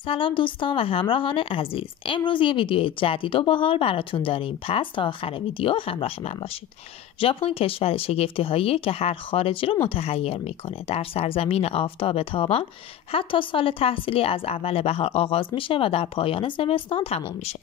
سلام دوستان و همراهان عزیز. امروز یه ویدیو جدید و باحال براتون داریم، پس تا آخر ویدیو همراه من باشید. ژاپن کشور شگفتی هاییه که هر خارجی رو متحیر میکنه. در سرزمین آفتاب تابان حتی سال تحصیلی از اول بهار آغاز میشه و در پایان زمستان تموم میشه.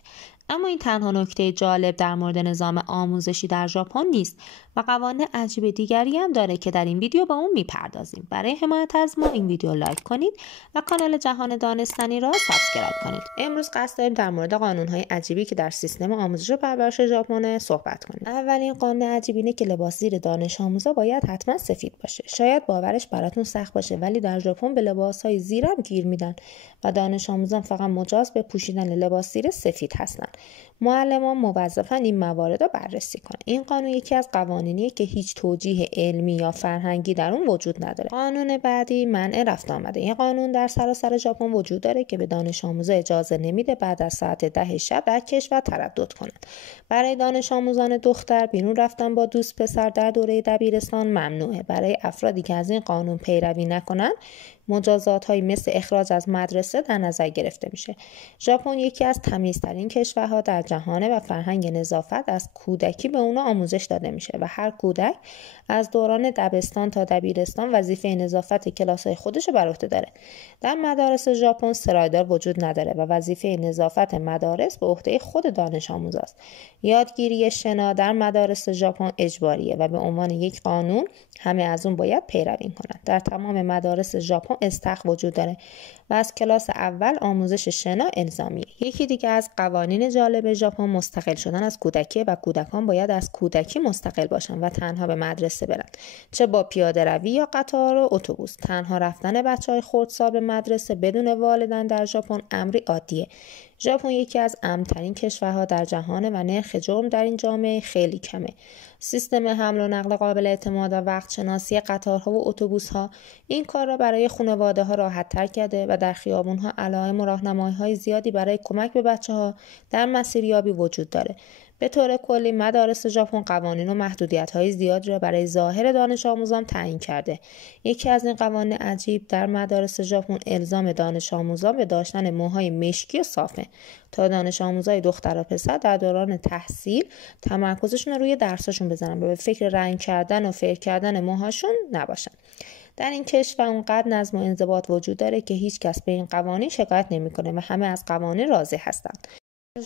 اما این تنها نکته جالب در مورد نظام آموزشی در ژاپن نیست و قوانین عجیب دیگری هم داره که در این ویدیو به اون میپردازیم. برای حمایت از ما این ویدیو لایک کنید و کانال جهان دانستنی را سابسکرایب کنید. امروز قصد داریم در مورد قانون‌های عجیبی که در سیستم آموزش و پرورش ژاپن صحبت کنیم. اولین قانون عجیب اینه که لباس زیر دانش آموزا باید حتما سفید باشه. شاید باورش براتون سخت باشه، ولی در ژاپن به لباس‌های زیرم گیر میدن و دانش آموزان فقط مجاز به پوشیدن لباس زیر سفید هستن. معلمان موظفن این موارد رو بررسی کنن. این قانون یکی از قوانینیه که هیچ توجیه علمی یا فرهنگی در اون وجود نداره. قانون بعدی منع رفت آمده. این قانون در سراسر ژاپن وجود داره که به دانش آموزا اجازه نمیده بعد از ساعت 10 شب در کشور تردد کنند. برای دانش آموزان دختر بیرون رفتن با دوست پسر در دوره دبیرستان ممنوعه. برای افرادی که از این قانون پیروی نکنن مجازات‌هایی مثل اخراج از مدرسه در نظر گرفته میشه. ژاپن یکی از تمیزترین کشورها در جهانه و فرهنگ نظافت از کودکی به اونا آموزش داده میشه و هر کودک از دوران دبستان تا دبیرستان وظیفه نظافت کلاس‌های خودش رو بر عهده داره. در مدارس ژاپن سرایدار وجود نداره و وظیفه نظافت مدارس به عهده خود دانش آموزاست. یادگیری شنا در مدارس ژاپن اجباریه و به عنوان یک قانون همه از اون باید پیروی کنند. در تمام مدارس ژاپن استخر وجود داره و از کلاس اول آموزش شنا الزامیه. یکی دیگه از قوانین جالب ژاپن مستقل شدن از کودکی و کودکان باید از کودکی مستقل باشن و تنها به مدرسه برن، چه با پیاده روی یا قطار و اتوبوس. تنها رفتن بچهای خردسال به مدرسه بدون والدین در ژاپن امری عادیه. ژاپن یکی از امن‌ترین کشورها در جهانه و نرخ جرم در این جامعه خیلی کمه. سیستم حمل و نقل قابل اعتماد و وقت شناسی قطارها و اتوبوس‌ها این کار را برای خانواده‌ها راحت‌تر کرده و در خیابون‌ها علائم و راهنمایی‌های زیادی برای کمک به بچه‌ها در مسیریابی وجود داره. به طور کلی مدارس ژاپن قوانین و محدودیت‌های زیادی را برای ظاهر دانش آموزان تعیین کرده. یکی از این قوانین عجیب در مدارس ژاپن الزام دانش آموزان به داشتن موهای مشکی و صافه تا دانش آموزای دختر و پسر در دوران تحصیل تمرکزشون رو روی درسشون بزنن و به فکر رنگ کردن و فر کردن موهاشون نباشن. در این کشور اونقدر نظم و انضباط وجود داره که هیچ کس به این قوانین شکایت نمی‌کنه و همه از قوانین راضی هستند.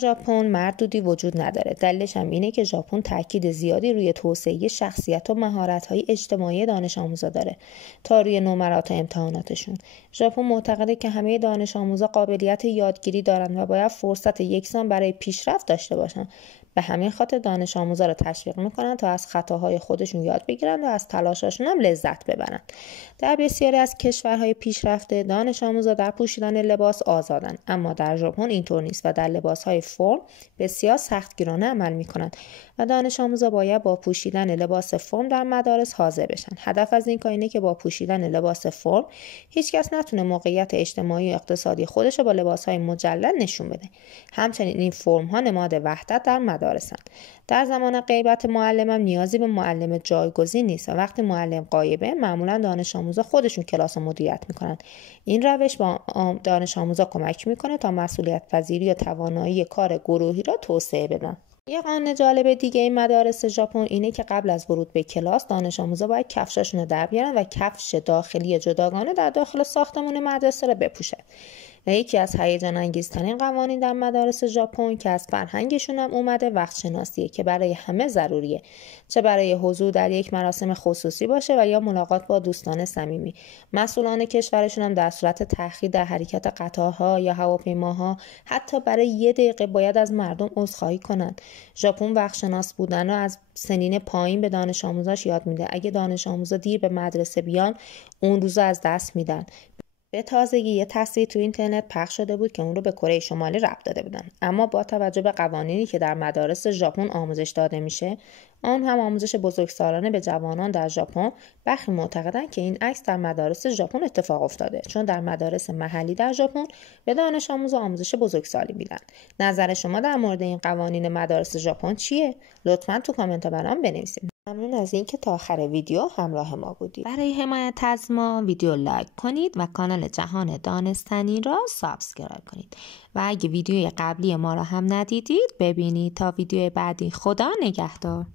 ژاپن مردودی وجود نداره. دلیلش هم اینه که ژاپن تاکید زیادی روی توسعه شخصیت و مهارت‌های اجتماعی دانش آموزا داره تا روی نمرات امتحاناتشون. ژاپن معتقده که همه دانش آموزا قابلیت یادگیری دارن و باید فرصت یکسان برای پیشرفت داشته باشن. به همین خاطر دانش آموزا رو تشویق میکنن تا از خطاهای خودشون یاد بگیرن و از تلاشاشون هم لذت ببرن. در بسیاری از کشورهای پیشرفته دانش آموزا در پوشیدن لباس آزادن، اما در ژاپن اینطور نیست و در لباسهای فرم بسیار سختگیرانه عمل میکنن و دانش آموزا باید با پوشیدن لباس فرم در مدارس حاضر بشن. هدف از این کار اینه که با پوشیدن لباس فرم هیچکس نتونه موقعیت اجتماعی و اقتصادی خودش رو با لباسهای مجلل نشون بده. همچنین این فرم ها نماد وحدت در مدارسن. در زمان غیبت معلم هم نیازی به معلم جایگزین نیست و وقتی معلم غایبه معمولا دانش آموزا خودشون کلاس رو مدیریت میکنن. این روش با دانش آموزا کمک میکنه تا مسئولیت پذیری و توانایی کار گروهی را توسعه بدن. یه قانون جالب دیگه این مدارس ژاپن اینه که قبل از ورود به کلاس دانش آموزا باید کفشاشون رو در بیارن و کفش داخلی جداگانه در داخل ساختمان مدرسه رو بپوشن. و یکی از هیجان انگیزترین قوانین در مدارس ژاپن که از فرهنگشون هم اومده وقت شناسیه که برای همه ضروریه، چه برای حضور در یک مراسم خصوصی باشه و یا ملاقات با دوستان صمیمی. مسئولان کشورشون هم در صورت تأخیر در حرکت قطارها یا هواپیماها حتی برای 1 دقیقه باید از مردم عذرخواهی کنن. ژاپن وقت شناس بودن رو از سنین پایین به دانش آموزاش یاد میده. اگه دانش آموزا دیر به مدرسه بیان اون روزا از دست میدن. به تازگی یه تصویر تو اینترنت پخش شده بود که اون رو به کره شمالی ربط داده بودن، اما با توجه به قوانینی که در مدارس ژاپن آموزش داده میشه، آن هم آموزش بزرگسالانه به جوانان در ژاپن، برخی معتقدن که این عکس در مدارس ژاپن اتفاق افتاده، چون در مدارس محلی در ژاپن به دانش آموزا آموزش بزرگسالی میدن. نظر شما در مورد این قوانین مدارس ژاپن چیه؟ لطفاً تو کامنت برام بنویسید. ممنون از اینکه تا آخر ویدیو همراه ما بودید. برای حمایت از ما ویدیو لایک کنید و کانال جهان دانستنی را سابسکرایب کنید و اگه ویدیوی قبلی ما را هم ندیدید ببینید. تا ویدیو بعدی، خدا نگهدار.